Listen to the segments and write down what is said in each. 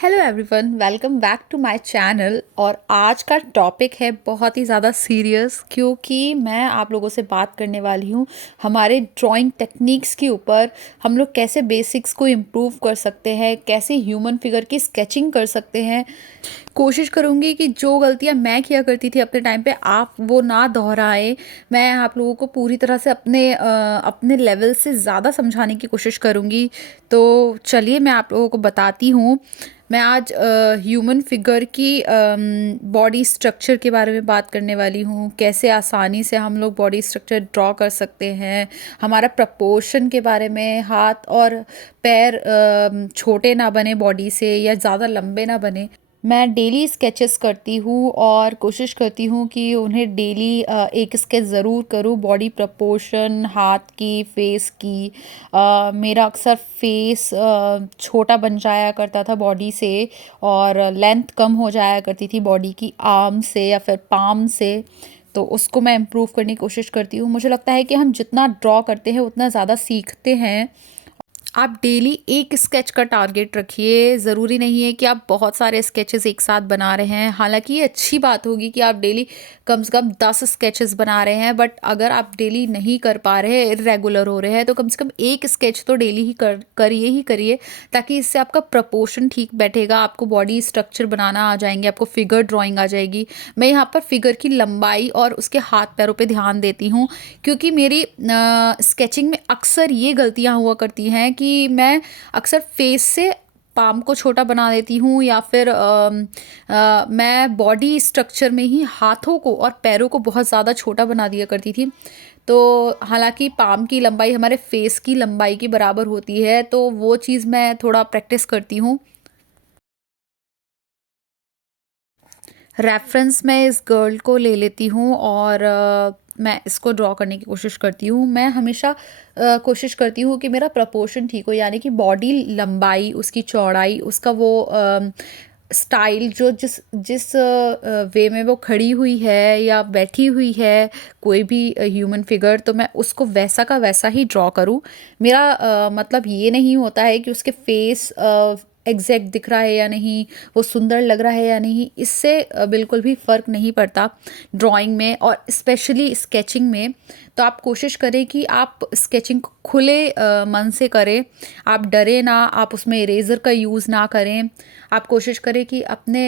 Hello everyone, welcome back to my channel. और आज का टॉपिक है बहुत ही ज़्यादा सीरियस, क्योंकि मैं आप लोगों से बात करने वाली हूँ हमारे ड्राइंग टेक्निक्स के ऊपर। हम लोग कैसे बेसिक्स को इम्प्रूव कर सकते हैं, कैसे ह्यूमन फिगर की स्केचिंग कर सकते हैं। कोशिश करूँगी कि जो गलतियाँ मैं किया करती थी अपने टाइम पे आप वो ना दोहराएं। मैं आप लोगों को पूरी तरह से अपने लेवल से ज़्यादा समझाने की कोशिश करूँगी। तो चलिए मैं आप लोगों को बताती हूँ। मैं आज ह्यूमन फिगर की बॉडी स्ट्रक्चर के बारे में बात करने वाली हूँ। कैसे आसानी से हम लोग बॉडी स्ट्रक्चर ड्रॉ कर सकते हैं, हमारा प्रपोर्शन के बारे में, हाथ और पैर छोटे ना बने बॉडी से या ज़्यादा लंबे ना बने। मैं डेली स्केचेस करती हूँ और कोशिश करती हूँ कि उन्हें डेली एक स्केच ज़रूर करूँ। बॉडी प्रपोर्शन, हाथ की, फेस की। मेरा अक्सर फेस छोटा बन जाया करता था बॉडी से, और लेंथ कम हो जाया करती थी बॉडी की आर्म से या फिर पाम से। तो उसको मैं इम्प्रूव करने की कोशिश करती हूँ। मुझे लगता है कि हम जितना ड्रॉ करते हैं उतना ज़्यादा सीखते हैं। आप डेली एक स्केच का टारगेट रखिए। ज़रूरी नहीं है कि आप बहुत सारे स्केचेस एक साथ बना रहे हैं। हालांकि ये अच्छी बात होगी कि आप डेली कम से कम 10 स्केचेस बना रहे हैं, बट अगर आप डेली नहीं कर पा रहे हैं, इरेगुलर हो रहे हैं, तो कम से कम एक स्केच तो डेली ही करिए ही करिए, ताकि इससे आपका प्रपोर्शन ठीक बैठेगा, आपको बॉडी स्ट्रक्चर बनाना आ जाएंगे, आपको फिगर ड्राइंग आ जाएगी। मैं यहाँ पर फिगर की लंबाई और उसके हाथ पैरों पर ध्यान देती हूँ, क्योंकि मेरी स्केचिंग में अक्सर ये गलतियाँ हुआ करती हैं कि मैं अक्सर फेस से पाम को छोटा बना देती हूँ, या फिर मैं बॉडी स्ट्रक्चर में ही हाथों को और पैरों को बहुत ज़्यादा छोटा बना दिया करती थी। तो हालांकि पाम की लंबाई हमारे फेस की लंबाई के बराबर होती है, तो वो चीज़ मैं थोड़ा प्रैक्टिस करती हूँ। रेफरेंस मैं इस गर्ल को ले लेती हूँ और मैं इसको ड्रॉ करने की कोशिश करती हूँ। मैं हमेशा कोशिश करती हूँ कि मेरा प्रपोर्शन ठीक हो, यानी कि बॉडी लंबाई, उसकी चौड़ाई, उसका वो स्टाइल, जो जिस जिस वे में वो खड़ी हुई है या बैठी हुई है, कोई भी ह्यूमन फिगर, तो मैं उसको वैसा का वैसा ही ड्रॉ करूँ। मेरा मतलब ये नहीं होता है कि उसके फेस एग्जैक्ट दिख रहा है या नहीं, वो सुंदर लग रहा है या नहीं, इससे बिल्कुल भी फ़र्क नहीं पड़ता ड्राइंग में और स्पेशली स्केचिंग में। तो आप कोशिश करें कि आप स्केचिंग को खुले मन से करें। आप डरे ना, आप उसमें इरेज़र का यूज़ ना करें। आप कोशिश करें कि अपने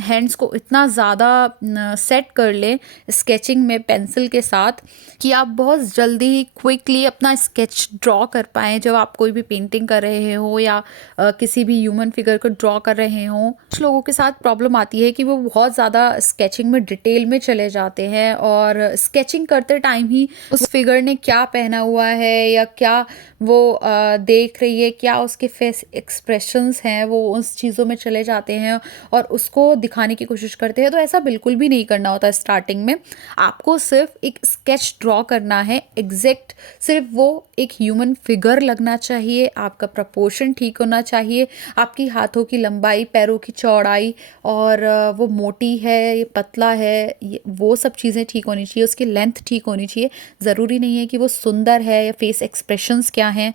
हैंड्स को इतना ज़्यादा सेट कर लें स्केचिंग में पेंसिल के साथ, कि आप बहुत जल्दी ही क्विकली अपना स्केच ड्रॉ कर पाएँ। जब आप कोई भी पेंटिंग कर रहे हो या किसी भी ह्यूमन फिगर को ड्रॉ कर रहे हों। कुछ लोगों के साथ प्रॉब्लम आती है कि वो बहुत ज़्यादा स्केचिंग में डिटेल में चले जाते हैं, और स्केचिंग करते टाइम ही उस फिगर ने क्या पहना हुआ है या क्या वो देख रही है, क्या उसके फेस एक्सप्रेशंस हैं, वो उस चीज़ों में चले जाते हैं और उसको दिखाने की कोशिश करते हैं। तो ऐसा बिल्कुल भी नहीं करना होता स्टार्टिंग में। आपको सिर्फ एक स्केच ड्रॉ करना है एग्जैक्ट, सिर्फ वो एक ह्यूमन फिगर लगना चाहिए, आपका प्रपोर्शन ठीक होना चाहिए, आपकी हाथों की लंबाई, पैरों की चौड़ाई, और वो मोटी है ये पतला है, वो सब चीज़ें ठीक होनी चाहिए, उसकी लेंथ ठीक होनी चाहिए। ज़रूरी नहीं है कि वो सुंदर है या फेस एक्सप्रेशंस क्या हैं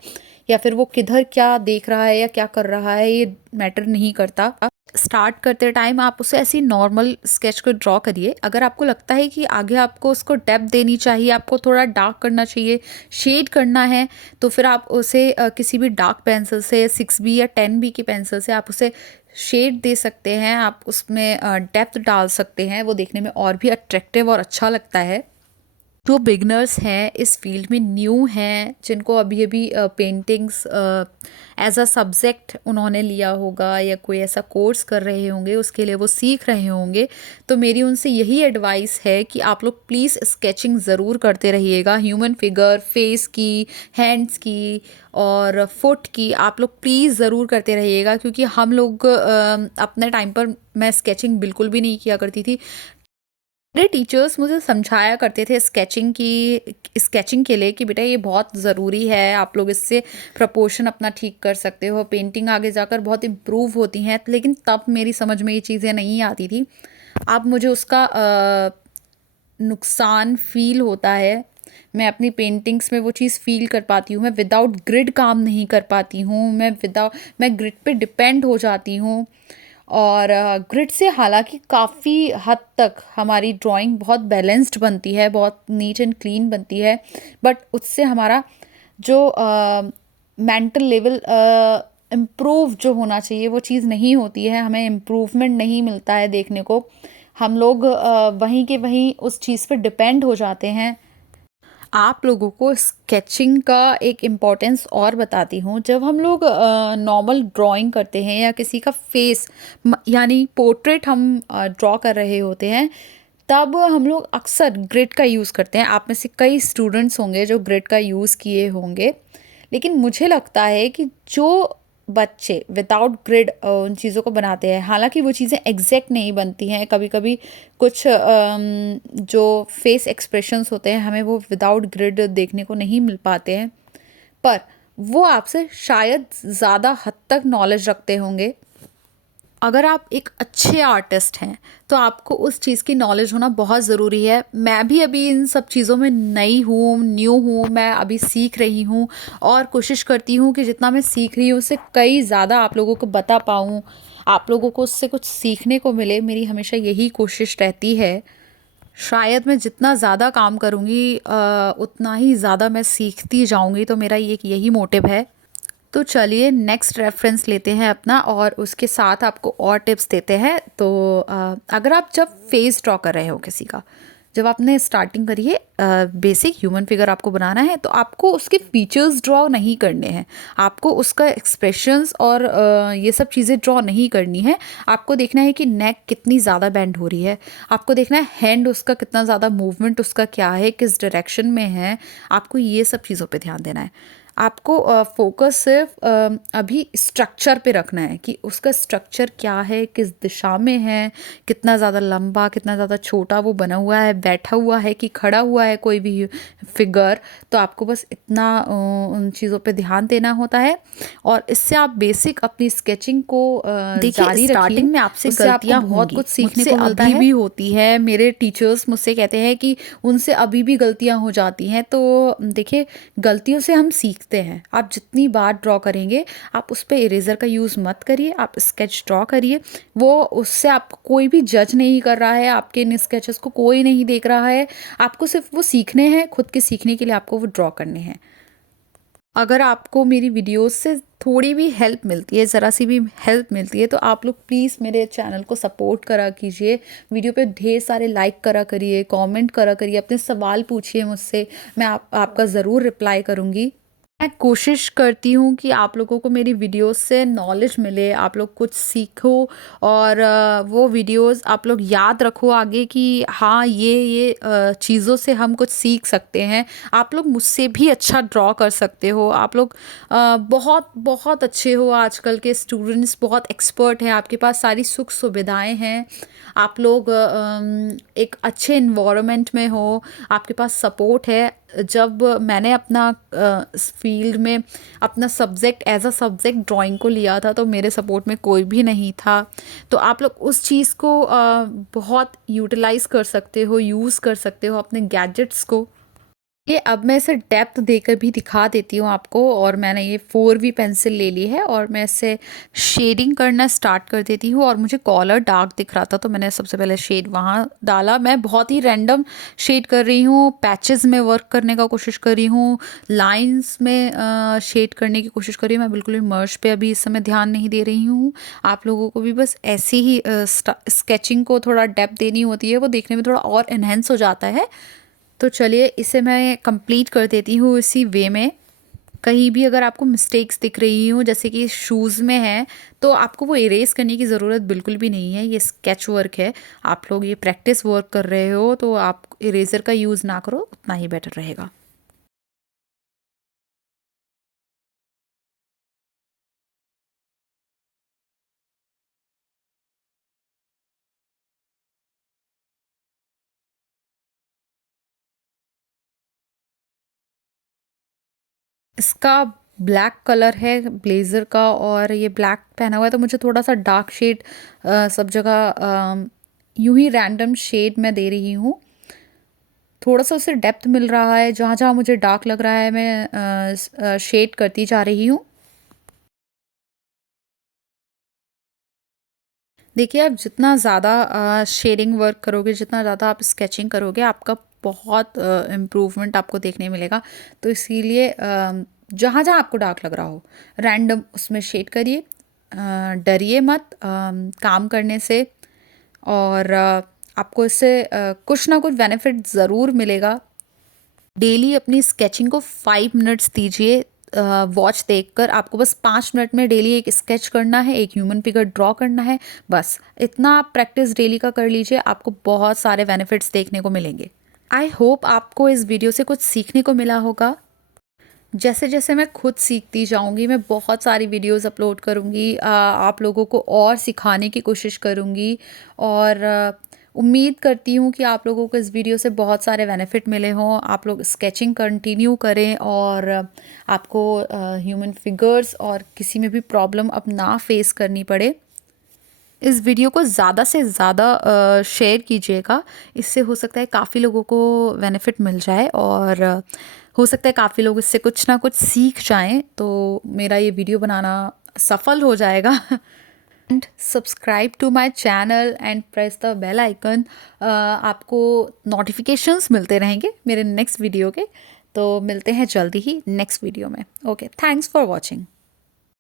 या फिर वो किधर क्या देख रहा है या क्या कर रहा है, ये मैटर नहीं करता। स्टार्ट करते टाइम आप उसे ऐसी नॉर्मल स्केच को ड्रॉ करिए। अगर आपको लगता है कि आगे आपको उसको डेप्थ देनी चाहिए, आपको थोड़ा डार्क करना चाहिए, शेड करना है, तो फिर आप उसे किसी भी डार्क पेंसिल से, 6B या 10B की पेंसिल से आप उसे शेड दे सकते हैं। आप उसमें डेप्थ डाल सकते हैं, वो देखने में और भी अट्रैक्टिव और अच्छा लगता है। जो बिगनर्स हैं, इस फील्ड में न्यू हैं, जिनको अभी अभी पेंटिंग्स एज अ सब्जेक्ट उन्होंने लिया होगा या कोई ऐसा कोर्स कर रहे होंगे, उसके लिए वो सीख रहे होंगे, तो मेरी उनसे यही एडवाइस है कि आप लोग प्लीज़ स्केचिंग ज़रूर करते रहिएगा। ह्यूमन फिगर, फेस की, हैंड्स की और फुट की आप लोग प्लीज़ ज़रूर करते रहिएगा, क्योंकि हम लोग अपने टाइम पर, मैं स्केचिंग बिल्कुल भी नहीं किया करती थी। मेरे टीचर्स मुझे समझाया करते थे स्केचिंग के लिए कि बेटा ये बहुत ज़रूरी है, आप लोग इससे प्रपोर्शन अपना ठीक कर सकते हो, पेंटिंग आगे जाकर बहुत इम्प्रूव होती हैं। लेकिन तब मेरी समझ में ये चीज़ें नहीं आती थी। अब मुझे उसका नुकसान फ़ील होता है। मैं अपनी पेंटिंग्स में वो चीज़ फ़ील कर पाती हूँ। मैं विदाउट ग्रिड काम नहीं कर पाती हूँ, मैं ग्रिड पे डिपेंड हो जाती हूँ। और ग्रिड से हालाँकि काफ़ी हद तक हमारी ड्राइंग बहुत बैलेंस्ड बनती है, बहुत नीट एंड क्लीन बनती है, बट उससे हमारा जो मेंटल लेवल इम्प्रूव जो होना चाहिए वो चीज़ नहीं होती है, हमें इम्प्रूवमेंट नहीं मिलता है देखने को। हम लोग वहीं के वहीं उस चीज़ पे डिपेंड हो जाते हैं। आप लोगों को स्केचिंग का एक इम्पोर्टेंस और बताती हूँ। जब हम लोग नॉर्मल ड्राइंग करते हैं या किसी का फेस यानी पोर्ट्रेट हम ड्रॉ कर रहे होते हैं, तब हम लोग अक्सर ग्रिड का यूज़ करते हैं। आप में से कई स्टूडेंट्स होंगे जो ग्रिड का यूज़ किए होंगे, लेकिन मुझे लगता है कि जो बच्चे विदाउट ग्रिड उन चीज़ों को बनाते हैं, हालांकि वो चीज़ें एग्जैक्ट नहीं बनती हैं, कभी कभी कुछ जो फेस एक्सप्रेशंस होते हैं हमें वो विदाउट ग्रिड देखने को नहीं मिल पाते हैं, पर वो आपसे शायद ज़्यादा हद तक नॉलेज रखते होंगे। अगर आप एक अच्छे आर्टिस्ट हैं तो आपको उस चीज़ की नॉलेज होना बहुत ज़रूरी है। मैं भी अभी इन सब चीज़ों में नई हूँ, न्यू हूँ, मैं अभी सीख रही हूँ और कोशिश करती हूँ कि जितना मैं सीख रही हूँ उससे कई ज़्यादा आप लोगों को बता पाऊँ, आप लोगों को उससे कुछ सीखने को मिले। मेरी हमेशा यही कोशिश रहती है। शायद मैं जितना ज़्यादा काम करूँगी उतना ही ज़्यादा मैं सीखती जाऊँगी, तो मेरा ये यही मोटिव है। तो चलिए नेक्स्ट रेफरेंस लेते हैं अपना और उसके साथ आपको और टिप्स देते हैं। तो अगर आप जब फेस ड्रॉ कर रहे हो किसी का, जब आपने स्टार्टिंग करी है, बेसिक ह्यूमन फिगर आपको बनाना है, तो आपको उसके फीचर्स ड्रॉ नहीं करने हैं, आपको उसका एक्सप्रेशंस और ये सब चीज़ें ड्रॉ नहीं करनी है। आपको देखना है कि नेक कितनी ज़्यादा बेंड हो रही है, आपको देखना है हैंड उसका कितना ज़्यादा मूवमेंट उसका क्या है, किस डायरेक्शन में है, आपको ये सब चीज़ों पे ध्यान देना है। आपको फोकस सिर्फ अभी स्ट्रक्चर पे रखना है कि उसका स्ट्रक्चर क्या है, किस दिशा में है, कितना ज़्यादा लंबा कितना ज़्यादा छोटा वो बना हुआ है, बैठा हुआ है कि खड़ा हुआ है कोई भी फिगर। तो आपको बस इतना उन चीज़ों पे ध्यान देना होता है और इससे आप बेसिक अपनी स्केचिंग को जारी रखिए। स्टार्टिंग में आपसे उससे आपको बहुत कुछ सीखने को मिलता है। अभी भी होती है, मेरे टीचर्स मुझसे कहते हैं कि उनसे अभी भी गलतियां हो जाती हैं। तो देखिए, गलतियों से हम सीखते हैं। आप जितनी बार ड्रॉ करेंगे, आप उस पर इरेज़र का यूज़ मत करिए, आप स्केच ड्रॉ करिए। वो उससे आपको कोई भी जज नहीं कर रहा है, आपके इन स्केचेस को कोई नहीं देख रहा है। आपको सिर्फ वो सीखने हैं, खुद के सीखने के लिए आपको वो ड्रॉ करने हैं। अगर आपको मेरी वीडियोस से थोड़ी भी हेल्प मिलती है, ज़रा सी भी हेल्प मिलती है, तो आप लोग प्लीज़ मेरे चैनल को सपोर्ट करा कीजिए। वीडियो पे ढेर सारे लाइक करा करिए, कमेंट करा करिए, अपने सवाल पूछिए मुझसे, मैं आपका ज़रूर रिप्लाई करूँगी। मैं कोशिश करती हूँ कि आप लोगों को मेरी वीडियोस से नॉलेज मिले, आप लोग कुछ सीखो और वो वीडियोस आप लोग याद रखो आगे कि हाँ, ये चीज़ों से हम कुछ सीख सकते हैं। आप लोग मुझसे भी अच्छा ड्रॉ कर सकते हो। आप लोग बहुत बहुत अच्छे हो, आजकल के स्टूडेंट्स बहुत एक्सपर्ट हैं, आपके पास सारी सुख सुविधाएं हैं, आप लोग एक अच्छे इन्वायरमेंट में हो, आपके पास सपोर्ट है। जब मैंने अपना इस फील्ड में अपना subject as a subject drawing को लिया था, तो मेरे सपोर्ट में कोई भी नहीं था। तो आप लोग उस चीज़ को बहुत यूटिलाइज़ कर सकते हो, यूज़ कर सकते हो अपने गैजेट्स को। ये अब मैं इसे डेप्थ देकर भी दिखा देती हूँ आपको। और मैंने ये 4V पेंसिल ले ली है और मैं इससे शेडिंग करना स्टार्ट कर देती हूँ। और मुझे कॉलर डार्क दिख रहा था, तो मैंने सबसे पहले शेड वहाँ डाला। मैं बहुत ही रैंडम शेड कर रही हूँ, पैचेस में वर्क करने का कोशिश कर रही हूँ, लाइंस में शेड करने की कोशिश कर रही हूँ। मैं बिल्कुल भी मर्ज पे अभी इस समय ध्यान नहीं दे रही हूँ। आप लोगों को भी बस ऐसी ही स्केचिंग को थोड़ा डेप्थ देनी होती है, वो देखने में थोड़ा और इन्हेंस हो जाता है। तो चलिए इसे मैं कंप्लीट कर देती हूँ इसी वे में। कहीं भी अगर आपको मिस्टेक्स दिख रही हो, जैसे कि शूज़ में है, तो आपको वो इरेज करने की ज़रूरत बिल्कुल भी नहीं है। ये स्केच वर्क है, आप लोग ये प्रैक्टिस वर्क कर रहे हो, तो आप इरेज़र का यूज़ ना करो, उतना ही बेटर रहेगा। इसका ब्लैक कलर है ब्लेज़र का, और ये ब्लैक पहना हुआ है, तो मुझे थोड़ा सा डार्क शेड सब जगह यूं ही रैंडम शेड मैं दे रही हूँ। थोड़ा-सा उससे डेप्थ मिल रहा है, जहाँ-जहाँ मुझे डार्क लग रहा है मैं शेड करती जा रही हूँ। देखिए, आप जितना ज़्यादा शेडिंग वर्क करोगे, जितना ज़्यादा आप स्केचिंग करोगे, आपका बहुत इम्प्रूवमेंट आपको देखने मिलेगा। तो इसीलिए जहाँ-जहाँ आपको डार्क लग रहा हो, रैंडम उसमें शेड करिए। डरिए मत काम करने से, और आपको इससे कुछ ना कुछ बेनिफिट ज़रूर मिलेगा। डेली अपनी स्केचिंग को 5 मिनट्स दीजिए। वॉच देखकर आपको बस 5 मिनट में डेली एक स्केच करना है, एक ह्यूमन फिगर ड्रॉ करना है, बस इतना आप प्रैक्टिस डेली का कर लीजिए, आपको बहुत सारे बेनिफिट्स देखने को मिलेंगे। आई होप आपको इस वीडियो से कुछ सीखने को मिला होगा। जैसे-जैसे मैं खुद सीखती जाऊँगी, मैं बहुत सारी वीडियोज़ अपलोड करूँगी, आप लोगों को और सिखाने की कोशिश करूँगी, और उम्मीद करती हूँ कि आप लोगों को इस वीडियो से बहुत सारे बेनिफिट मिले हों। आप लोग स्केचिंग कंटिन्यू करें, और आपको ह्यूमन फिगर्स और किसी में भी प्रॉब्लम अब ना फेस करनी पड़े। इस वीडियो को ज़्यादा से ज़्यादा शेयर कीजिएगा। इससे हो सकता है काफ़ी लोगों को बेनिफिट मिल जाए, और हो सकता है काफ़ी लोग इससे कुछ ना कुछ सीख जाएँ, तो मेरा ये वीडियो बनाना सफल हो जाएगा। And subscribe to my channel and press the bell icon. आपको नोटिफिकेशंस मिलते रहेंगे मेरे नेक्स्ट वीडियो के। तो मिलते हैं जल्दी ही नेक्स्ट वीडियो में। Okay, thanks for watching.